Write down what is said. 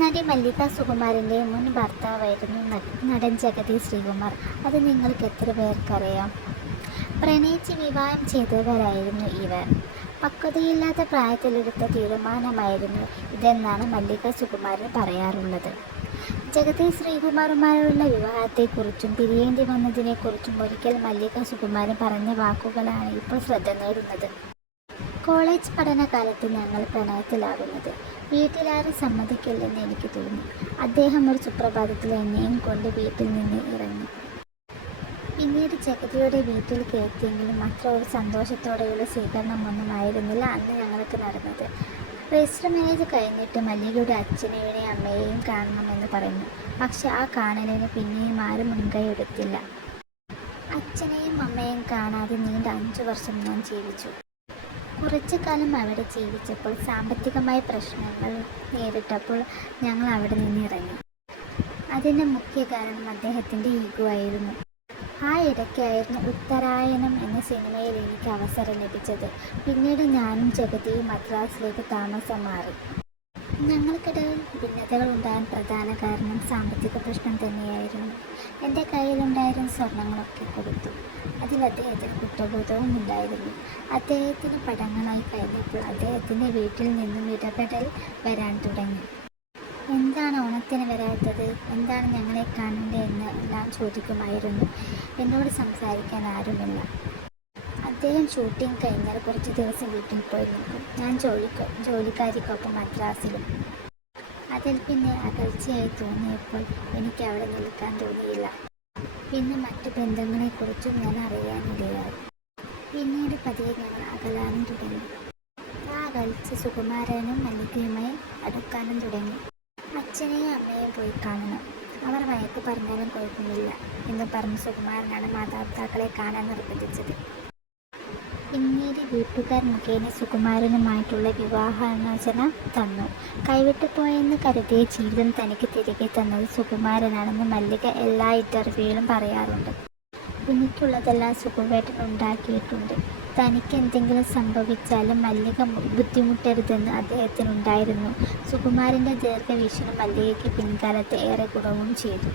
നടി മല്ലിക സുകുമാരന്റെ മുൻ ഭർത്താവായിരുന്നു നടൻ ജഗതി ശ്രീകുമാർ. അത് നിങ്ങൾക്ക് എത്ര പേർക്കറിയാം? പ്രണയിച്ച് വിവാഹം ചെയ്തവരായിരുന്നു ഇവർ. പക്വതയില്ലാത്ത പ്രായത്തിലെടുത്ത തീരുമാനമായിരുന്നു ഇതെന്നാണ് മല്ലിക സുകുമാരൻ പറയാറുള്ളത്. ജഗതി ശ്രീകുമാറുമായുള്ള വിവാഹത്തെക്കുറിച്ചും പിരിയേണ്ടി വന്നതിനെക്കുറിച്ചും ഒരിക്കൽ മല്ലിക സുകുമാരൻ പറഞ്ഞ വാക്കുകളാണ് ഇപ്പോൾ ശ്രദ്ധ നേടുന്നത്. കോളേജ് പഠനകാലത്ത് ഞങ്ങൾ പ്രണയത്തിലാകുന്നത്. വീട്ടിലാരും സമ്മതിക്കില്ലെന്ന് എനിക്ക് തോന്നി. അദ്ദേഹം ഒരു സുപ്രഭാതത്തിൽ എന്നെയും കൊണ്ട് വീട്ടിൽ നിന്ന് ഇറങ്ങി. പിന്നീട് ജഗതിയുടെ വീട്ടിൽ കയറ്റിയെങ്കിലും അത്ര ഒരു സന്തോഷത്തോടെയുള്ള സ്വീകരണമൊന്നും ആയിരുന്നില്ല അന്ന് ഞങ്ങൾക്ക് നടന്നത്. രജിസ്റ്റർ മാരേജ് കഴിഞ്ഞിട്ട് മല്ലികയുടെ അച്ഛനെയും അമ്മയെയും കാണണമെന്ന് പറഞ്ഞു. പക്ഷെ ആ കാണലിന് പിന്നെയും ആരും മുൻകൈ എടുത്തില്ല. അച്ഛനെയും അമ്മയെയും കാണാതെ നീണ്ട അഞ്ചു വർഷം ഞാൻ ജീവിച്ചു. കുറച്ചു കാലം അവിടെ ജീവിച്ചപ്പോൾ സാമ്പത്തികമായ പ്രശ്നങ്ങൾ നേരിട്ടപ്പോൾ ഞങ്ങൾ അവിടെ നിന്ന് ഇറങ്ങി. അതിന് മുഖ്യ കാരണം അദ്ദേഹത്തിന്റെ ഈഗോ ആയിരുന്നു. ആ ഇടയ്ക്കായിരുന്നു ഉത്തരായണം എന്ന സിനിമയിൽ എനിക്ക് അവസരം ലഭിച്ചത്. പിന്നീട് ഞാനും ജഗതിയും മദ്രാസിലേക്ക് താമസം മാറി ഞങ്ങൾക്കിടയിൽ ഭിന്നതകൾ ഉണ്ടാകാൻ പ്രധാന കാരണം സാമ്പത്തിക പ്രശ്നം തന്നെയായിരുന്നു. എന്റെ കയ്യിലുണ്ടായിരുന്ന സ്വർണങ്ങളൊക്കെ കൊടുത്തു. അതിൽ അദ്ദേഹത്തിന് കുറ്റബോധവും ഉണ്ടായിരുന്നു. അദ്ദേഹത്തിന് പടങ്ങളായി കഴിഞ്ഞപ്പോൾ അദ്ദേഹത്തിന്റെ വീട്ടിൽ നിന്നും ഇടപെടൽ വരാൻ തുടങ്ങി. എന്താണ് ഓണത്തിന് വരാത്തത്? എന്താണ് ഞങ്ങളെ കാണേണ്ടത് എന്ന് എല്ലാം ചോദിക്കുമായിരുന്നു. എന്നോട് സംസാരിക്കാൻ ആരുമില്ല. അദ്ദേഹം ഷൂട്ടിംഗ് കഴിഞ്ഞാൽ കുറച്ച് ദിവസം വീട്ടിൽ പോയി നോക്കും ഞാൻ ജോലിക്കോ ജോലിക്കാരിക്കൊപ്പം മദ്രാസിലും. അതിൽ പിന്നെ അകൽച്ചയായി തോന്നിയപ്പോൾ എനിക്ക് അവിടെ നിൽക്കാൻ തോന്നിയില്ല. പിന്നെ മറ്റ് ബന്ധങ്ങളെക്കുറിച്ചും ഞാൻ അറിയാനിടയായി. പിന്നീട് പതിയെ ഞങ്ങൾ അകലാനും തുടങ്ങി. ആ അകൽച്ച സുകുമാരനും മല്ലികയുമായി അടുക്കാനും തുടങ്ങി. അച്ഛനെയും അമ്മയെയും പോയി കാണണം. അവർ വഴക്ക് പറഞ്ഞാലും കുഴപ്പമില്ല എന്ന് പറഞ്ഞ് സുകുമാരനാണ് മാതാപിതാക്കളെ കാണാൻ നിർബന്ധിച്ചത്. വീട്ടുകാർ മുഖേന സുകുമാരനുമായിട്ടുള്ള വിവാഹാലോചന തന്നു. കൈവിട്ടു പോയെന്ന് കരുതിയ ജീവിതം തനിക്ക് തിരികെ തന്നത് സുകുമാരനാണെന്ന് മല്ലിക എല്ലാ ഇന്റർവ്യൂയിലും പറയാറുണ്ട്. എനിക്കുള്ളതെല്ലാം സുഖവേട്ടൻ ഉണ്ടാക്കിയിട്ടുണ്ട്. തനിക്ക് എന്തെങ്കിലും സംഭവിച്ചാലും മല്ലിക ബുദ്ധിമുട്ടരുതെന്ന് അദ്ദേഹത്തിനുണ്ടായിരുന്നു. സുകുമാരന്റെ ദീർഘവീക്ഷണം മല്ലികയ്ക്ക് പിൻകാലത്ത് ഏറെ ഗുണവും ചെയ്തു.